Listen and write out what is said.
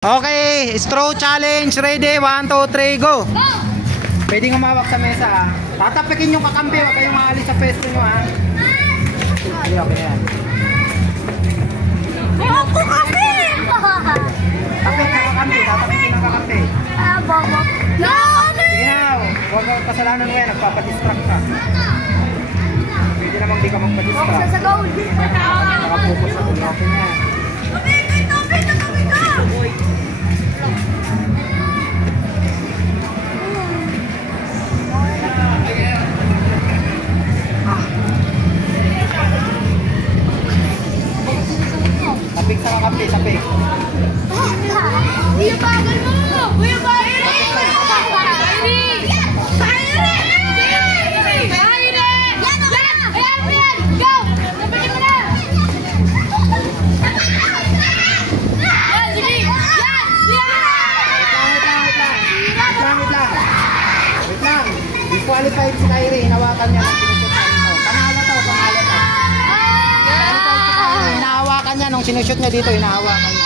Okay, straw challenge. Ready? 1, 2, 3, go! Pwede nga mawak sa mesa ha. Tatapikin yung kakampi. Huwag kayong maalis sa pwesto nyo ha. Okay, okay yan. Ako kasi! Tapik na kakampi. Tatapikin ng kakampi. No! Sige na. Huwag kang kasalanan mo yan. Nagpapadistract ka. Pwede namang di ka magpadistract. Sa goal! Nakapokus sa tuloy. Okay na. Tapik sa kakampi. Tapik. Kuya, bagal mo! Kuya, bagal mo! Disqualified si Kyrie, hinawakan niya ng sinushoot niya dito. Panalo to, panalo to. Hinahawakan niya nung sinushoot niya dito, hinahawakan niya.